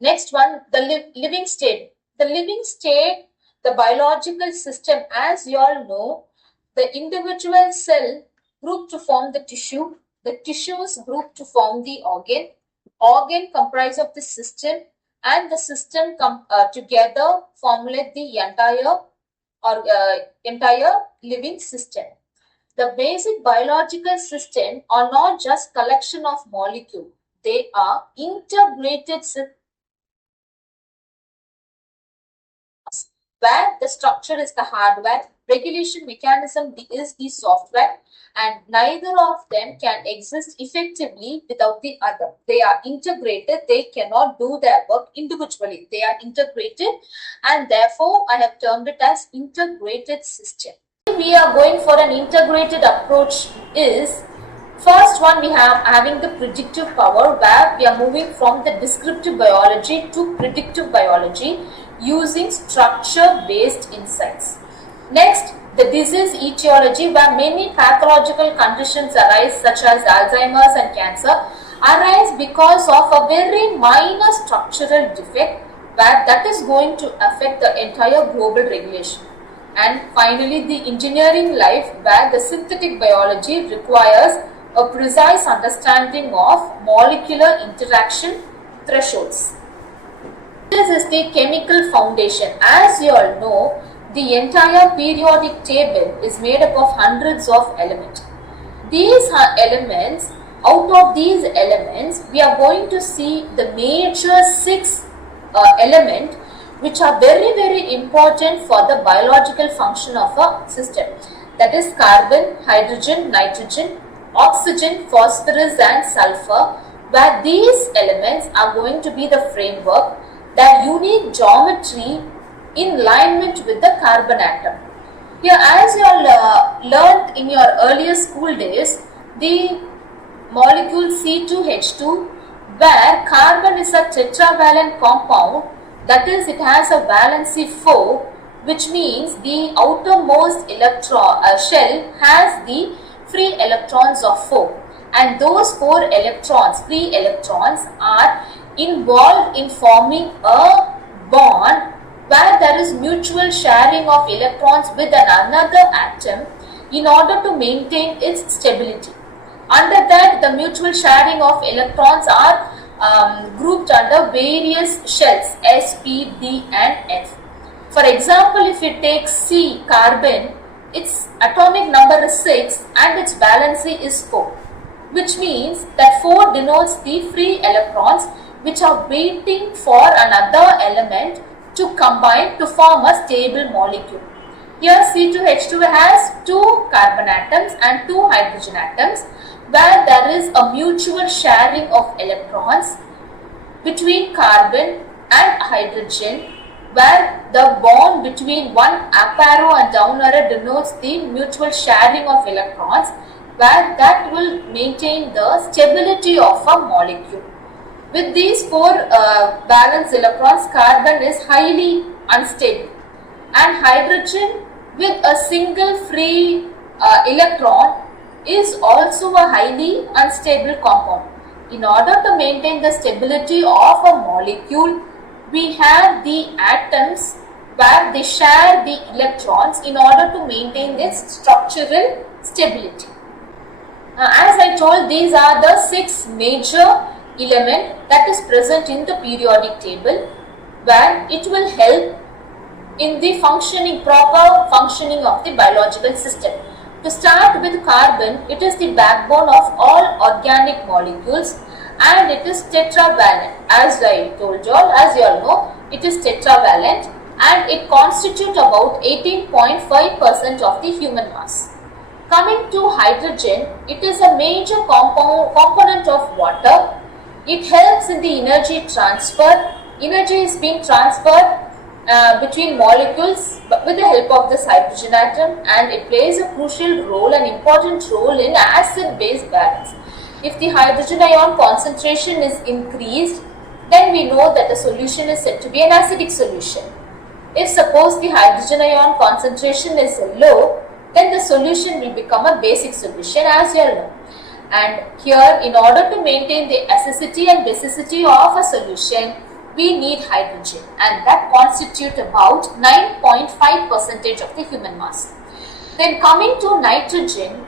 Next one, the living state. The living state, the biological system, as you all know, the individual cell group to form the tissues group to form the organ comprise of the system, and the system together formulate the entire living system. The basic biological system are not just collection of molecules; they are integrated systems where the structure is the hardware, regulation mechanism is the software, and neither of them can exist effectively without the other. They are integrated, they cannot do their work individually. They are integrated, and therefore I have termed it as integrated system. We are going for an integrated approach is first one, we have having the predictive power, where we are moving from the descriptive biology to predictive biology using structure-based insights. Next, the disease etiology, where many pathological conditions arise, such as Alzheimer's and cancer, arise because of a very minor structural defect, where that is going to affect the entire global regulation. And finally, the engineering life, where the synthetic biology requires a precise understanding of molecular interaction thresholds. This is the chemical foundation. As you all know, the entire periodic table is made up of hundreds of elements. These elements, out of these elements, we are going to see the major 6 elements which are very important for the biological function of a system. That is carbon, hydrogen, nitrogen, oxygen, phosphorus and sulfur, where these elements are going to be the framework, their unique geometry in alignment with the carbon atom. Here, as you all learned in your earlier school days, the molecule C2H2, where carbon is a tetravalent compound, that is, it has a valency 4, which means the outermost shell has the free electrons of 4, and those 4 electrons, free electrons, are involved in forming a bond where there is mutual sharing of electrons with another atom in order to maintain its stability. Under that, the mutual sharing of electrons are grouped under various shells S, P, D and F. For example, if you take C, carbon, its atomic number is 6 and its valency is 4, which means that 4 denotes the free electrons which are waiting for another element to combine to form a stable molecule. Here C2H2 has 2 carbon atoms and 2 hydrogen atoms, where there is a mutual sharing of electrons between carbon and hydrogen, where the bond between one up arrow and down arrow denotes the mutual sharing of electrons, where that will maintain the stability of a molecule. With these 4 valence electrons, carbon is highly unstable, and hydrogen with a single free electron is also a highly unstable compound. In order to maintain the stability of a molecule, we have the atoms where they share the electrons in order to maintain its structural stability. As I told, these are the 6 major elements that is present in the periodic table, where it will help in the proper functioning of the biological system. To start with carbon, it is the backbone of all organic molecules and it is tetravalent. As I told you all, as you all know, it is tetravalent and it constitutes about 18.5% of the human mass. Coming to hydrogen, it is a major component of water. It helps in the energy transfer. Energy is being transferred between molecules with the help of this hydrogen atom, and it plays a crucial role, an important role in acid-base balance. If the hydrogen ion concentration is increased, then we know that the solution is said to be an acidic solution. If suppose the hydrogen ion concentration is low, then the solution will become a basic solution, as you all know. And here, in order to maintain the acidity and basicity of a solution, we need hydrogen, and that constitutes about 9.5% of the human mass. Then coming to nitrogen,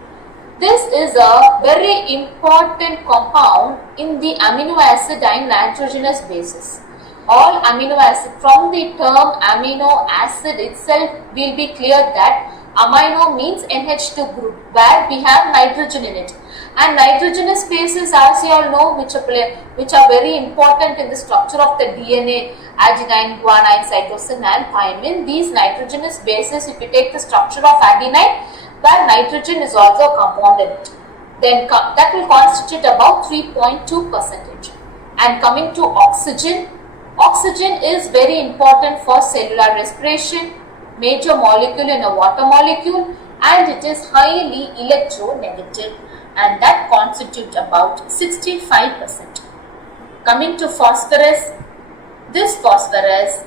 this is a very important compound in the amino acid and nitrogenous bases. All amino acid, from the term amino acid itself, will be clear that amino means NH2 group, where we have nitrogen in it. And nitrogenous bases, as you all know, which are very important in the structure of the DNA, adenine, guanine, cytosine and thymine. These nitrogenous bases, if you take the structure of adenine, where nitrogen is also a compound in it, then that will constitute about 3.2%. And coming to oxygen, oxygen is very important for cellular respiration, major molecule in a water molecule, and it is highly electronegative, and that constitutes about 65%. Coming to phosphorus, this phosphorus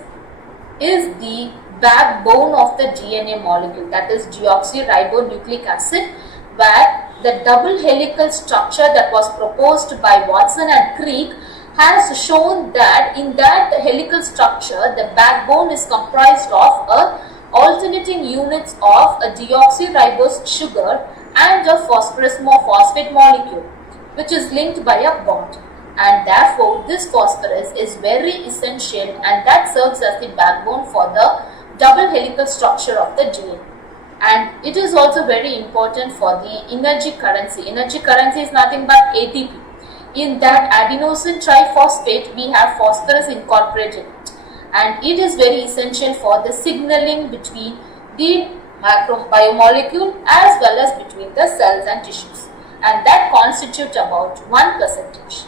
is the backbone of the DNA molecule, that is deoxyribonucleic acid, where the double helical structure that was proposed by Watson and Crick has shown that in that helical structure the backbone is comprised of alternating units of a deoxyribose sugar and a phosphorus phosphate molecule, which is linked by a bond, and therefore this phosphorus is very essential, and that serves as the backbone for the double helical structure of the DNA. And it is also very important for the energy currency. Energy currency is nothing but ATP. In that adenosine triphosphate, we have phosphorus incorporated in it, and it is very essential for the signaling between the biomolecule as well as between the cells and tissues, and that constitutes about 1%.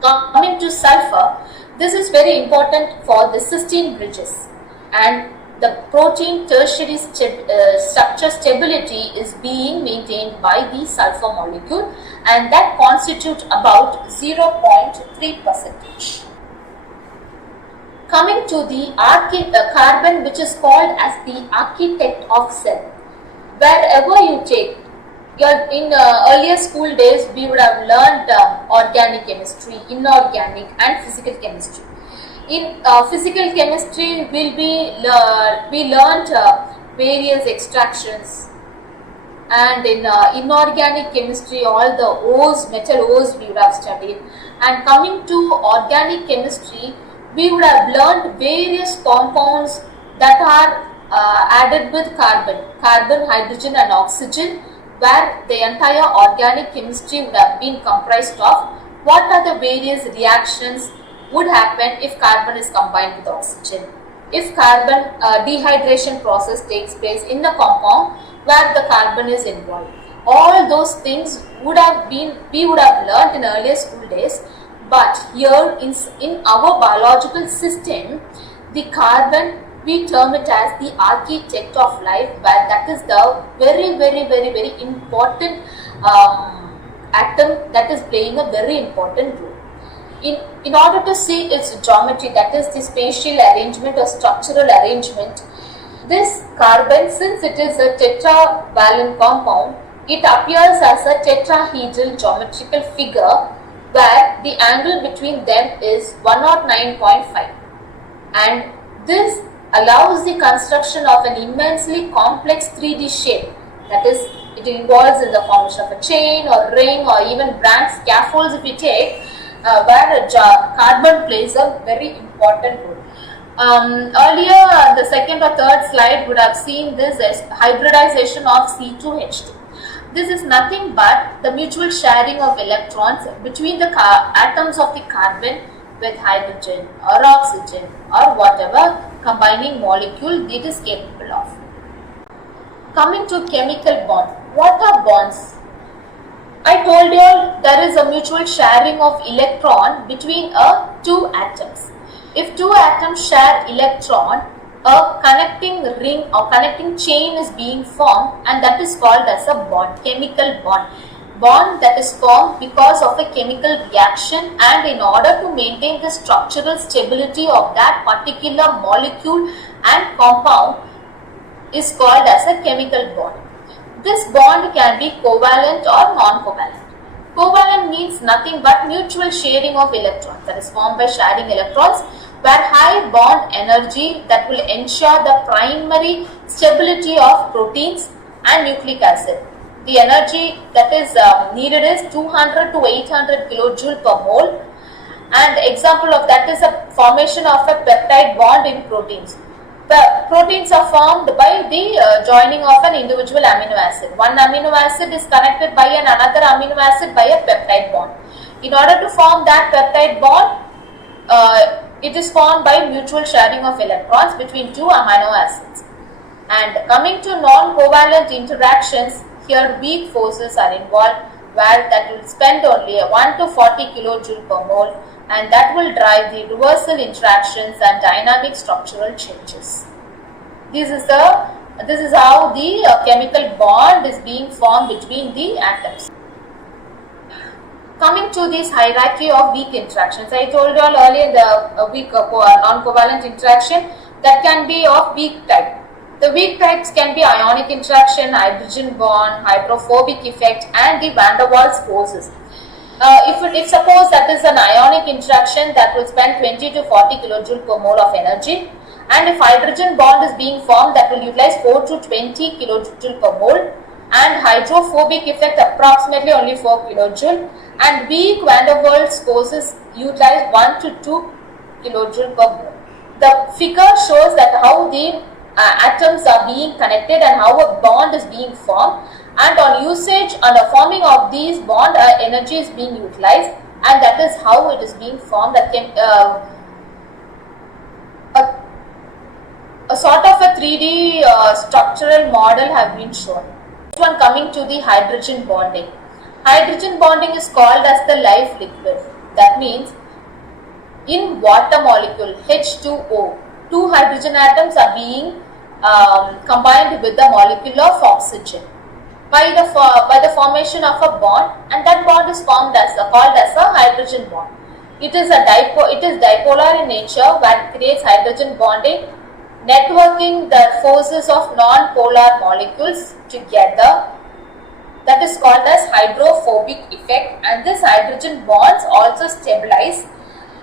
Coming to sulfur, this is very important for the cysteine bridges, and the protein tertiary structure stability is being maintained by the sulfur molecule, and that constitutes about 0.3%. Coming to the carbon, which is called as the architect of cell. Wherever you take, in earlier school days, we would have learned organic chemistry, inorganic and physical chemistry. In physical chemistry, we learned various extractions, and in inorganic chemistry, all the O's, metal O's we would have studied. And coming to organic chemistry, we would have learned various compounds that are added with carbon, hydrogen and oxygen, where the entire organic chemistry would have been comprised of what are the various reactions would happen if carbon is combined with oxygen, if carbon dehydration process takes place in the compound where the carbon is involved. All those things we would have learnt in earlier school days, but here in our biological system, the carbon, we term it as the architect of life, where that is the very important atom that is playing a very important role. In order to see its geometry, that is the spatial arrangement or structural arrangement, this carbon, since it is a tetravalent compound, it appears as a tetrahedral geometrical figure where the angle between them is 109.5, and this allows the construction of an immensely complex 3D shape, that is, it involves in the formation of a chain or ring or even branch scaffolds if we take, where carbon plays a very important role. Earlier, the second or third slide would have seen this as hybridization of C2H2. This is nothing but the mutual sharing of electrons between the atoms of the carbon with hydrogen or oxygen or whatever combining molecule it is capable of. Coming to chemical bond. What are bonds? I told you there is a mutual sharing of electron between two atoms. If two atoms share electron, a connecting ring or connecting chain is being formed, and that is called as a bond, chemical bond. Bond that is formed because of a chemical reaction, and in order to maintain the structural stability of that particular molecule and compound is called as a chemical bond. This bond can be covalent or non-covalent. Covalent means nothing but mutual sharing of electrons, that is formed by sharing electrons, where high bond energy that will ensure the primary stability of proteins and nucleic acid. The energy that is needed is 200 to 800 kilojoule per mole, and example of that is a formation of a peptide bond in proteins. The proteins are formed by the joining of an individual amino acid. One amino acid is connected by another amino acid by a peptide bond. In order to form that peptide bond, it is formed by mutual sharing of electrons between two amino acids. And coming to non-covalent interactions, here weak forces are involved, where that will spend only 1 to 40 kilojoule per mole, and that will drive the reversal interactions and dynamic structural changes. This is how the chemical bond is being formed between the atoms. Coming to this hierarchy of weak interactions, I told you all earlier the weak non-covalent interaction that can be of weak type. The weak types can be ionic interaction, hydrogen bond, hydrophobic effect, and the van der Waals forces. If suppose that is an ionic interaction, that will spend 20 to 40 kilojoule per mole of energy, and if hydrogen bond is being formed, that will utilize 4 to 20 kilojoule per mole, and hydrophobic effect approximately only 4 kilojoule, and weak van der Waals forces utilize 1 to 2 kilojoule per mole. The figure shows that how the atoms are being connected and how a bond is being formed, and on usage and the forming of these bond energy is being utilized, and that is how it is being formed. A sort of a 3D structural model have been shown. Next one, coming to the hydrogen bonding. Hydrogen bonding is called as the life liquid. That means in water molecule H2O, two hydrogen atoms are being combined with the molecule of oxygen by the formation of a bond, and that bond is called as a hydrogen bond. It is dipolar in nature, where it creates hydrogen bonding, networking the forces of non-polar molecules together. That is called as hydrophobic effect, and this hydrogen bonds also stabilize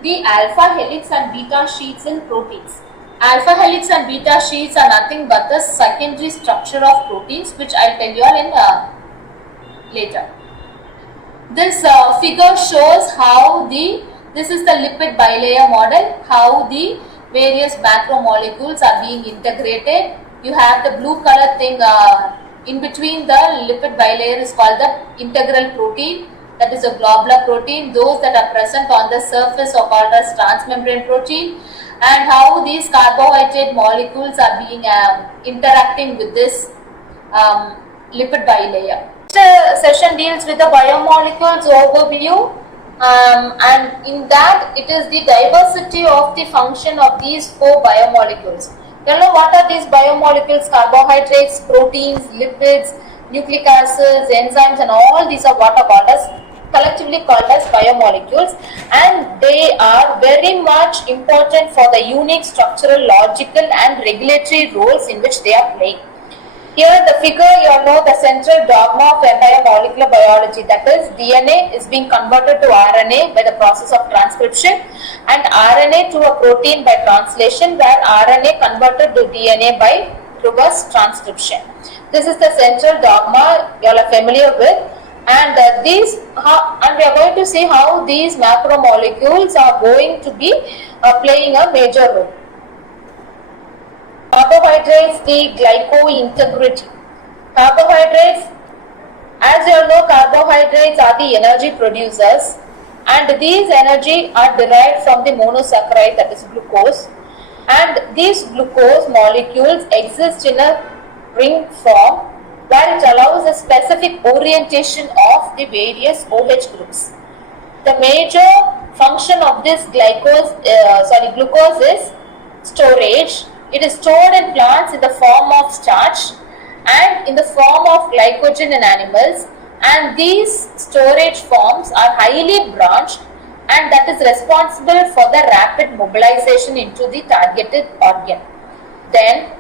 the alpha helix and beta sheets in proteins. Alpha helix and beta sheets are nothing but the secondary structure of proteins, which I will tell you all in later. This figure shows how this is the lipid bilayer model, how the various macromolecules are being integrated. You have the blue color thing in between the lipid bilayer is called the integral protein, that is a globular protein. Those that are present on the surface are called as transmembrane protein, and how these carbohydrate molecules are being interacting with this lipid bilayer. Next session deals with the biomolecules overview, and in that it is the diversity of the function of these 4 biomolecules. You know what are these biomolecules? Carbohydrates, proteins, lipids, nucleic acids, enzymes, and all these are what are collectively called as biomolecules, and they are very much important for the unique structural, logical, and regulatory roles in which they are playing. Here the figure, you know the central dogma of entire molecular biology, that is DNA is being converted to RNA by the process of transcription, and RNA to a protein by translation, where RNA converted to DNA by reverse transcription. This is the central dogma you all are familiar with, and and we are going to see how these macromolecules are going to be playing a major role. Carbohydrates, the glycointegrity. Carbohydrates, as you all know, carbohydrates are the energy producers, and these energy are derived from the monosaccharide, that is glucose, and these glucose molecules exist in a ring form, where it allows a specific orientation of the various OH groups. The major function of this glucose is storage. It is stored in plants in the form of starch and in the form of glycogen in animals, and these storage forms are highly branched, and that is responsible for the rapid mobilization into the targeted organ. Then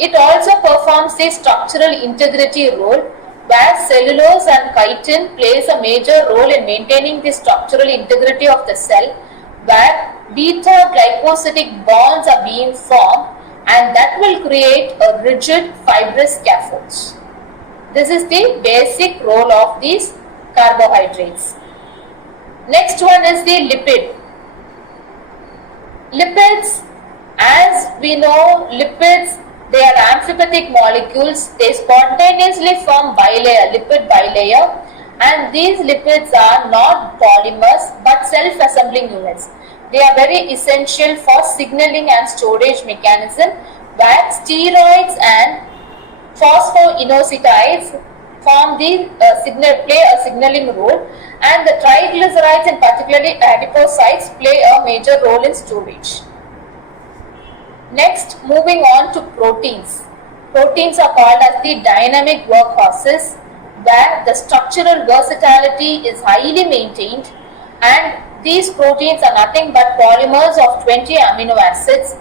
it also performs the structural integrity role, where cellulose and chitin plays a major role in maintaining the structural integrity of the cell, where beta glycosidic bonds are being formed, and that will create a rigid fibrous scaffolds. This is the basic role of these carbohydrates. Next one is the lipid. Lipids, as we know, lipids, they are amphipathic molecules. They spontaneously form bilayer, lipid bilayer, and these lipids are not polymers but self-assembling units. They are very essential for signaling and storage mechanism, where steroids and phosphoinositides form the play a signaling role, and the triglycerides and particularly adipocytes play a major role in storage. Next, moving on to proteins. Proteins are called as the dynamic workhorses, where the structural versatility is highly maintained, and these proteins are nothing but polymers of 20 amino acids.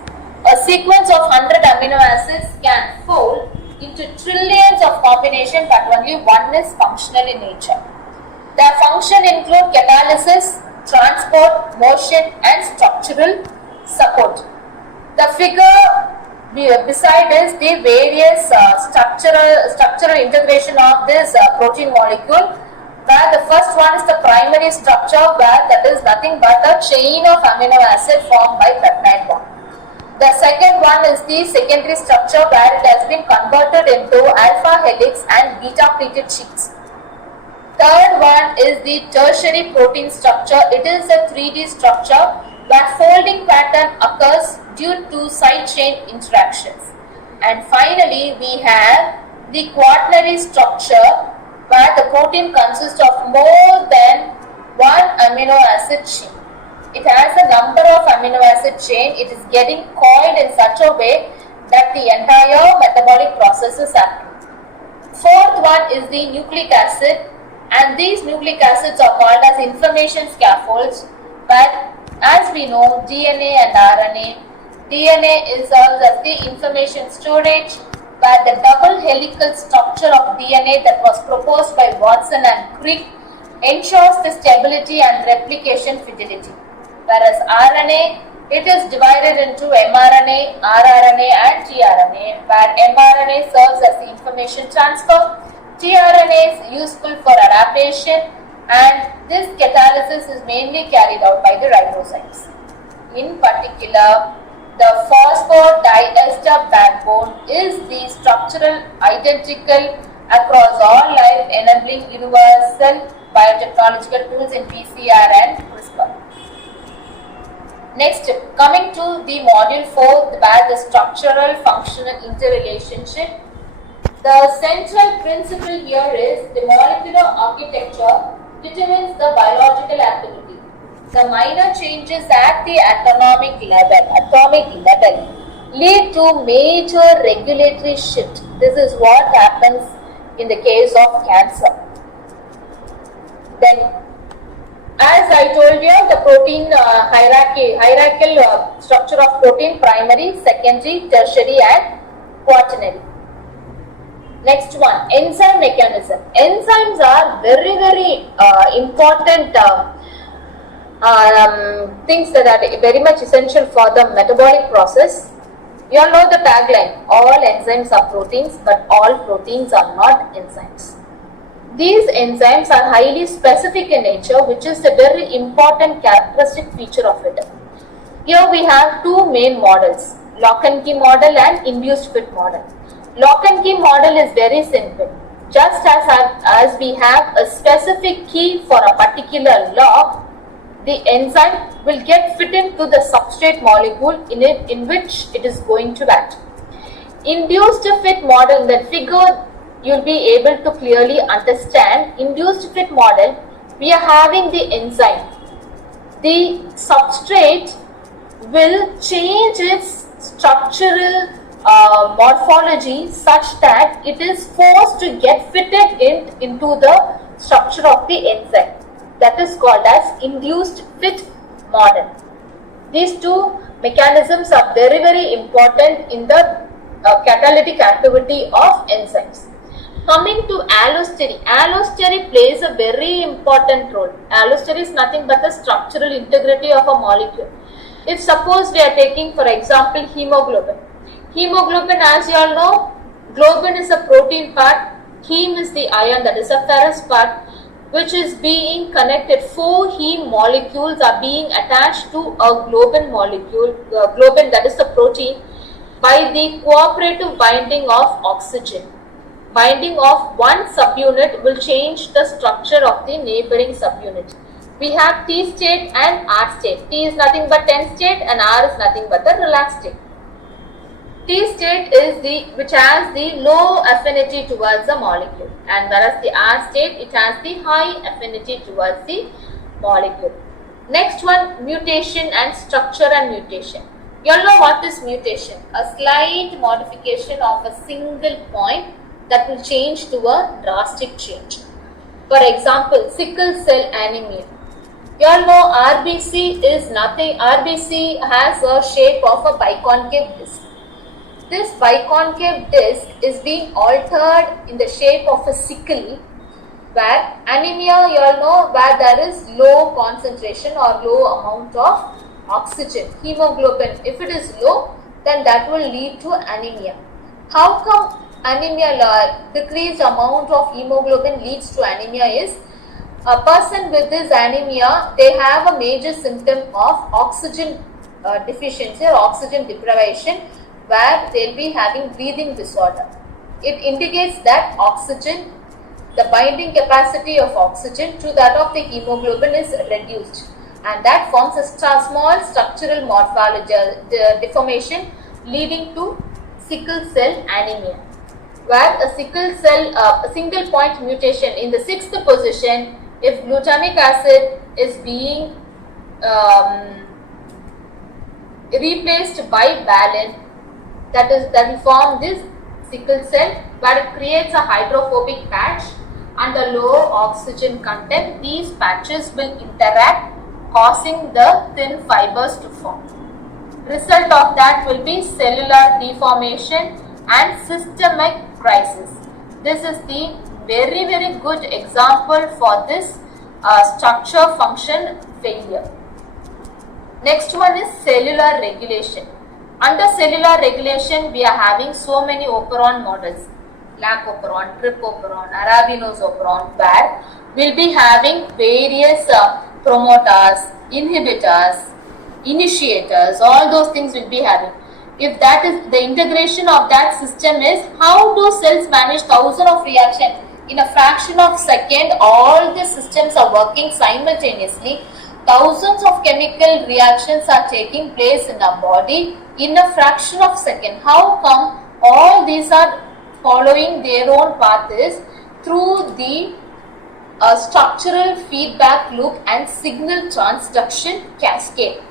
A sequence of 100 amino acids can fold into trillions of combinations, but only one is functional in nature. Their function include catalysis, transport, motion, and structural support. The figure beside is the various structural integration of this protein molecule, where the first one is the primary structure, where that is nothing but a chain of amino acid formed by peptide bond. The second one is the secondary structure, where it has been converted into alpha helix and beta pleated sheets. Third one is the tertiary protein structure. It is a 3D structure where folding pattern occurs due to side chain interactions. And finally, we have the quaternary structure, where the protein consists of more than one amino acid chain. It has a number of amino acid chain. It is getting coiled in such a way that the entire metabolic process is happening. Fourth one is the nucleic acid, and these nucleic acids are called as information scaffolds, but as we know, DNA and RNA. DNA is serves as the information storage, where the double helical structure of DNA that was proposed by Watson and Crick ensures the stability and replication fidelity. Whereas RNA, it is divided into mRNA, rRNA and tRNA, where mRNA serves as the information transfer, tRNA is useful for adaptation, and this catalysis is mainly carried out by the ribozymes. In particular, the phosphodiester backbone is the structural identical across all life, enabling universal biotechnological tools in PCR and CRISPR. Next, coming to the module 4, where the structural functional interrelationship. The central principle here is the molecular architecture determines the biological activity. The minor changes at the atomic level lead to major regulatory shift. This is what happens in the case of cancer. Then, as I told you, the protein hierarchical structure of protein: primary, secondary, tertiary, and quaternary. Next one, enzyme mechanism. Enzymes are very important things that are very much essential for the metabolic process. You all know the tagline: all enzymes are proteins, but all proteins are not enzymes. These enzymes are highly specific in nature, which is a very important characteristic feature of it. Here we have two main models: lock and key model and induced fit model. Lock and key model is very simple. Just as we have a specific key for a particular lock, the enzyme will get fit into the substrate molecule in which it is going to act. Induced fit model, the figure you'll be able to clearly understand. Induced fit model, we are having the enzyme. The substrate will change its structural morphology such that it is forced to get fitted into the structure of the enzyme. That is called as induced fit model. These two mechanisms are very important in the catalytic activity of enzymes. Coming to allostery. Allostery plays a very important role. Allostery is nothing but the structural integrity of a molecule. If suppose we are taking for example hemoglobin. Hemoglobin, as you all know, globin is a protein part, heme is the ion, that is a ferrous part, which is being connected. 4 heme molecules are being attached to a globin molecule, globin, that is the protein, by the cooperative binding of oxygen. Binding of one subunit will change the structure of the neighboring subunit. We have T state and R state. T is nothing but tense state and R is nothing but the relaxed state. T state is the which has the low affinity towards the molecule, and whereas the R state, it has the high affinity towards the molecule. Next one, mutation and structure and mutation. You all know what is mutation? A slight modification of a single point that will change to a drastic change. For example, sickle cell anemia. You all know RBC is nothing. RBC has a shape of a biconcave disc. This biconcave disc is being altered in the shape of a sickle, where anemia, you all know, where there is low concentration or low amount of oxygen. Hemoglobin, if it is low, then that will lead to anemia. How come anemia, decreased amount of hemoglobin leads to anemia is, a person with this anemia, they have a major symptom of oxygen deficiency or oxygen deprivation, where they will be having breathing disorder. It indicates that oxygen, the binding capacity of oxygen to that of the hemoglobin is reduced, and that forms a small structural morphology deformation leading to sickle cell anemia, where a sickle cell, a single point mutation in the 6th position, if glutamic acid is being replaced by valine, that will form this sickle cell, where it creates a hydrophobic patch and a low oxygen content. These patches will interact, causing the thin fibers to form. Result of that will be cellular deformation and systemic crisis. This is the very good example for this structure function failure. Next one is cellular regulation. Under cellular regulation, we are having so many operon models, lacoperon, tripoperon, arabinosoperon, where we'll be having various promoters, inhibitors, initiators, all those things will be having. If that is the integration of that system is, how do cells manage thousands of reactions in a fraction of second? All the systems are working simultaneously. Thousands of chemical reactions are taking place in our body in a fraction of second. How come all these are following their own paths? Through the structural feedback loop and signal transduction cascade.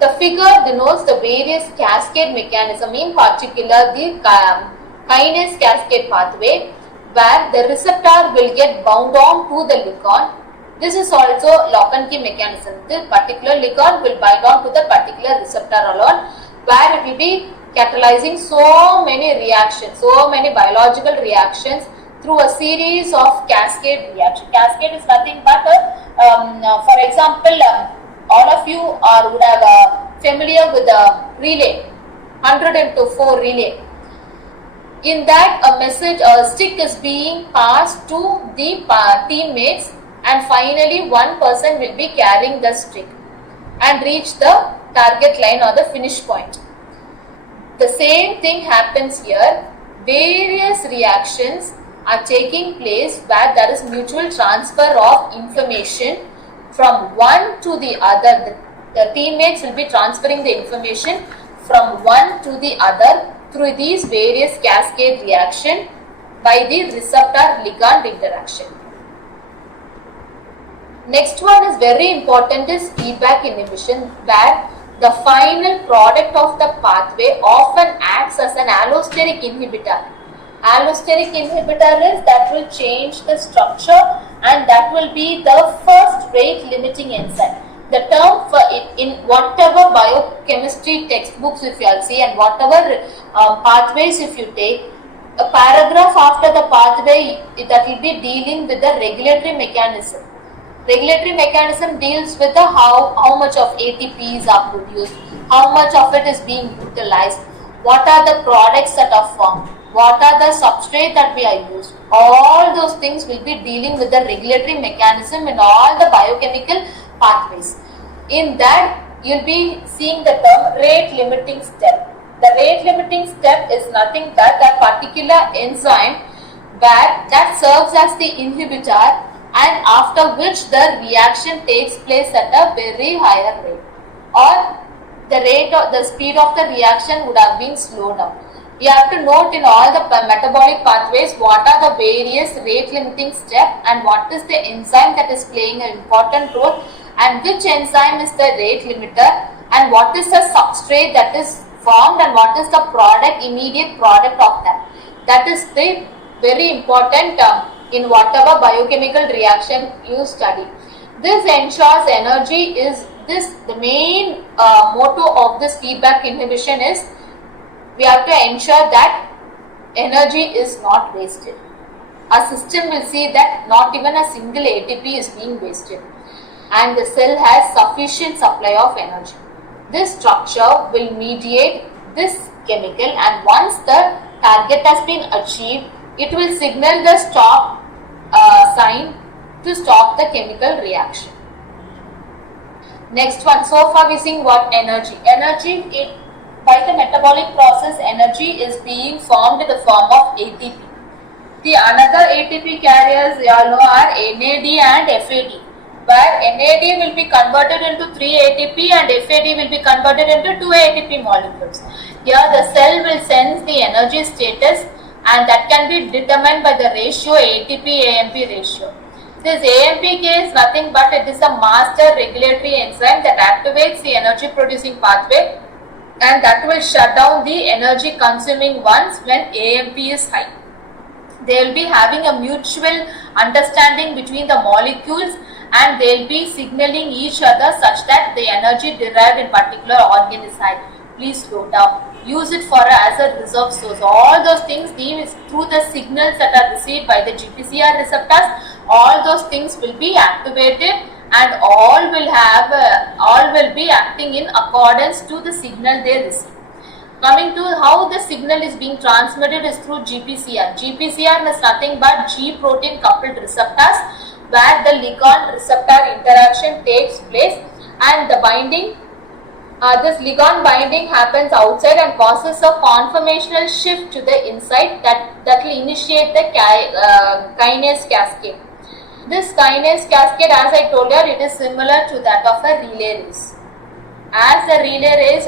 The figure denotes the various cascade mechanism, in particular the kinase cascade pathway, where the receptor will get bound on to the ligand. This is also lock and key mechanism. This particular ligand will bind on to the particular receptor alone, where it will be catalyzing so many reactions, so many biological reactions through a series of cascade reactions. Cascade is nothing but, for example, all of you would have familiar with the relay, 100:4 relay. In that, a message, a stick is being passed to the teammates, and finally one person will be carrying the stick and reach the target line or the finish point. The same thing happens here. Various reactions are taking place where there is mutual transfer of information from one to the other. The teammates will be transferring the information from one to the other through these various cascade reaction by the receptor ligand interaction. Next one is very important, is feedback inhibition, where the final product of the pathway often acts as an allosteric inhibitor. Allosteric inhibitor is that will change the structure, and that will be the first rate limiting enzyme. The term for it in whatever biochemistry textbooks if you see, and whatever pathways if you take, a paragraph after the pathway that will be dealing with the regulatory mechanism. Regulatory mechanism deals with the how much of ATPs are produced, how much of it is being utilized, what are the products that are formed, what are the substrate that we are used. All those things will be dealing with the regulatory mechanism in all the biochemical pathways. In that, you'll be seeing the term rate limiting step. The rate limiting step is nothing but a particular enzyme that serves as the inhibitor, and after which the reaction takes place at a very higher rate, or the speed of the reaction would have been slowed down. We have to note in all the metabolic pathways what are the various rate limiting steps and what is the enzyme that is playing an important role, and which enzyme is the rate limiter, and what is the substrate that is formed, and what is the immediate product of that. That is the very important in whatever biochemical reaction you study. This ensures energy is the main motto of this feedback inhibition is we have to ensure that energy is not wasted. Our system will see that not even a single ATP is being wasted, and the cell has sufficient supply of energy. This structure will mediate this chemical, and once the target has been achieved, it will signal the stop sign to stop the chemical reaction. Next one, so far we seen what energy. By the metabolic process, energy is being formed in the form of ATP. The another ATP carriers you all know are NAD and FAD, where NAD will be converted into 3 ATP and FAD will be converted into 2 ATP molecules. Here the cell will sense the energy status, and that can be determined by the ratio ATP-AMP ratio. This AMPK is nothing but it is a master regulatory enzyme that activates the energy producing pathway, and that will shut down the energy consuming ones when AMP is high. They will be having a mutual understanding between the molecules, and they will be signaling each other such that the energy derived in particular organ is high. Please slow down. Use it as a reserve source. All those things through the signals that are received by the GPCR receptors, all those things will be activated, and all will be acting in accordance to the signal they receive. Coming to how the signal is being transmitted is through GPCR. GPCR is nothing but G protein coupled receptors, where the ligand receptor interaction takes place, and the binding this ligand binding happens outside and causes a conformational shift to the inside that will initiate the kinase cascade. This kinase cascade, as I told you, it is similar to that of a relay race. As the relay race,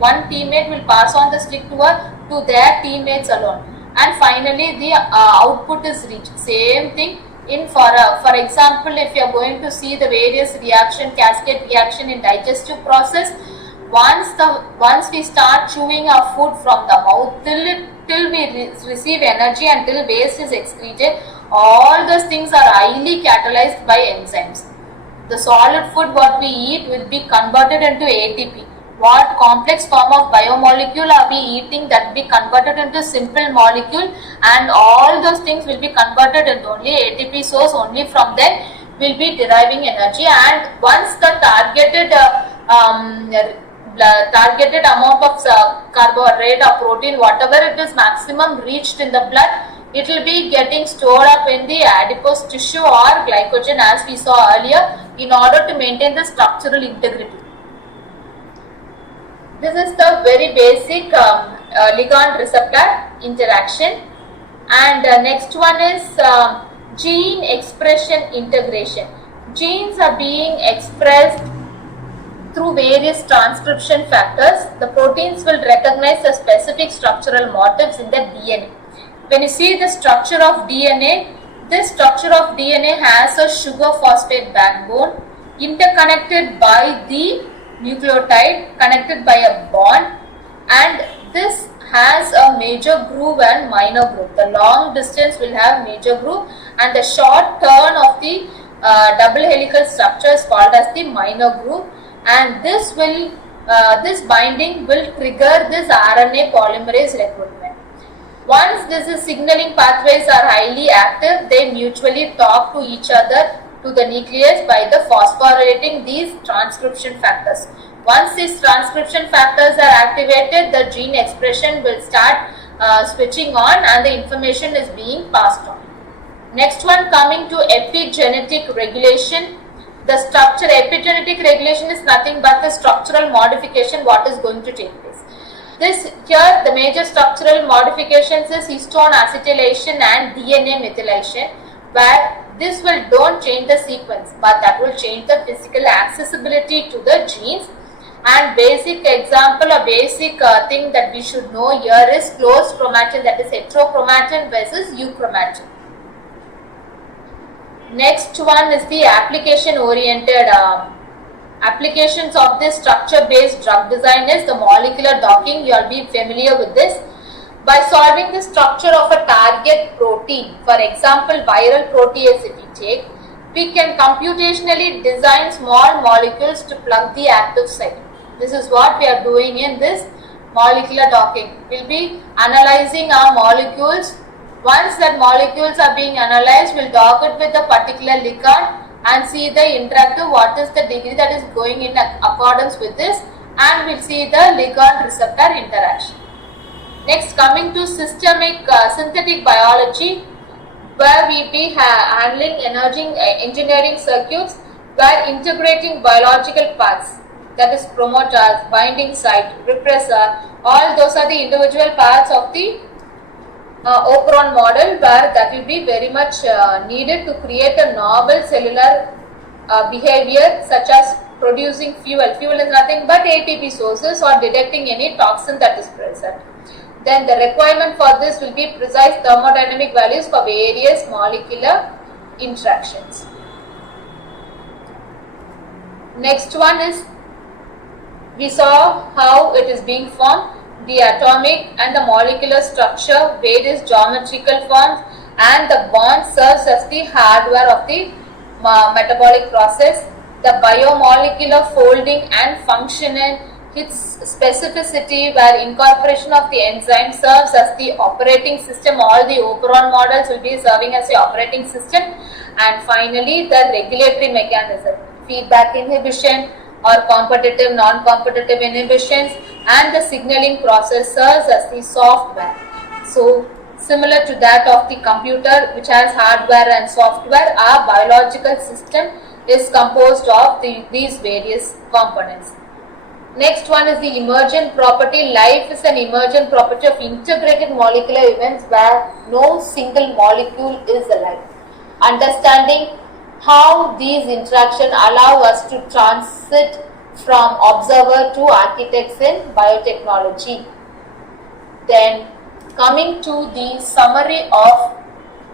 one teammate will pass on the stick to their teammates alone, and finally the output is reached. Same thing. For example, if you are going to see the various cascade reaction in digestive process, once we start chewing our food from the mouth till we receive energy and till waste is excreted, all those things are highly catalyzed by enzymes. The solid food what we eat will be converted into ATP. What complex form of biomolecule are we eating that will be converted into simple molecule, and all those things will be converted into only ATP source. Only from there will be deriving energy, and once the targeted amount of carbohydrate or protein, whatever it is maximum reached in the blood, it will be getting stored up in the adipose tissue or glycogen, as we saw earlier, in order to maintain the structural integrity. This is the very basic ligand receptor interaction, and next one is gene expression integration. Genes are being expressed through various transcription factors. The proteins will recognize the specific structural motifs in the DNA. When you see the structure of DNA, this structure of DNA has a sugar phosphate backbone interconnected by the nucleotide, connected by a bond, and this has a major groove and minor groove. The long distance will have major groove, and the short turn of the double helical structure is called as the minor groove, and this binding will trigger this RNA polymerase recruitment. Once these signaling pathways are highly active, they mutually talk to each other to the nucleus by the phosphorylating these transcription factors. Once these transcription factors are activated, the gene expression will start switching on and the information is being passed on. Next one, coming to epigenetic regulation. The structure epigenetic regulation is nothing but the structural modification what is going to take place. Here the major structural modifications is histone acetylation and DNA methylation, where this will don't change the sequence but that will change the physical accessibility to the genes. And basic example or basic thing that we should know here is closed chromatin, that is heterochromatin versus euchromatin. Next one is the application oriented applications of this structure based drug design is the molecular docking. You will be familiar with this. By solving the structure of a target protein, for example viral protease if we take, we can computationally design small molecules to plug the active site. This is what we are doing in this molecular docking. We will be analyzing our molecules. Once that molecules are being analyzed, we will dock it with a particular ligand and see the interactive, what is the degree that is going in accordance with this, and we will see the ligand receptor interaction. Next, coming to synthetic biology, where we will be handling engineering circuits, where integrating biological paths, that is promoters, binding site, repressor, all those are the individual parts of the operon model, where that will be very much needed to create a novel cellular behavior, such as producing fuel. Fuel is nothing but ATP sources or detecting any toxin that is present. Then the requirement for this will be precise thermodynamic values for various molecular interactions. Next one is, we saw how it is being formed, the atomic and the molecular structure, various geometrical forms, and the bond serves as the hardware of the metabolic process. The biomolecular folding and functioning, its specificity, where incorporation of the enzyme serves as the operating system. All the operon models will be serving as the operating system. And finally, the regulatory mechanism, feedback inhibition or competitive non-competitive inhibitions, and the signaling process serves as the software. So similar to that of the computer, which has hardware and software, our biological system is composed of these various components. Next one is the emergent property. Life is an emergent property of integrated molecular events where no single molecule is alive. Understanding how these interactions allow us to transit from observer to architects in biotechnology. Then coming to the summary of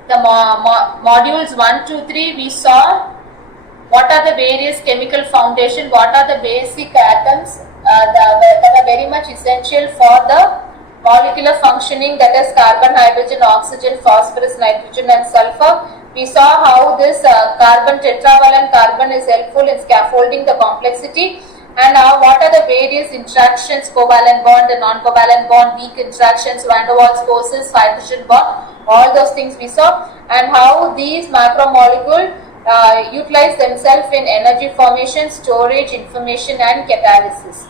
the modules 1, 2, 3, we saw what are the various chemical foundation, what are the basic atoms that are very much essential for the molecular functioning, that is carbon, hydrogen, oxygen, phosphorus, nitrogen and sulfur. We saw how this carbon tetravalent carbon is helpful in scaffolding the complexity, and what are the various interactions, covalent bond and non-covalent bond, weak interactions, van der Waals forces, hydrogen bond, all those things we saw, and how these macromolecules utilize themselves in energy formation, storage, information and catalysis.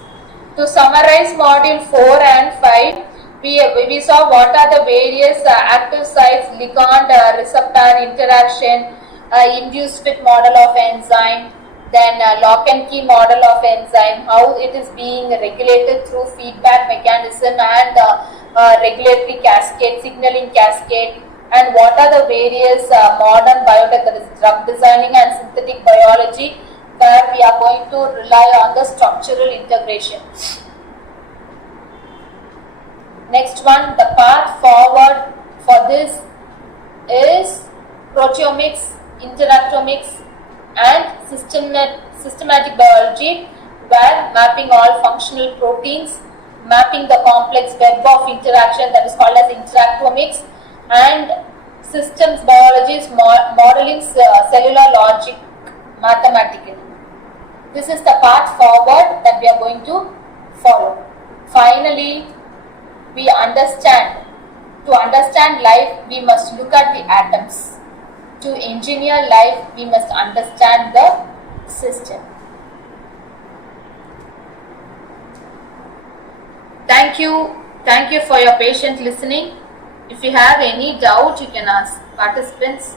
To summarize module 4 and 5, we saw what are the various active sites, ligand receptor interaction, induced fit model of enzyme, then lock and key model of enzyme, how it is being regulated through feedback mechanism and regulatory cascade, signaling cascade, and what are the various modern biotech, that is drug designing and synthetic biology, where we are going to rely on the structural integration. Next one, the path forward for this is proteomics, interactomics and systematic biology, where mapping all functional proteins, mapping the complex web of interaction, that is called as interactomics, and systems biology is modeling cellular logic mathematically. This is the path forward that we are going to follow. Finally, to understand life, we must look at the atoms. To engineer life, we must understand the system. Thank you. Thank you for your patient listening. If you have any doubt, you can ask participants.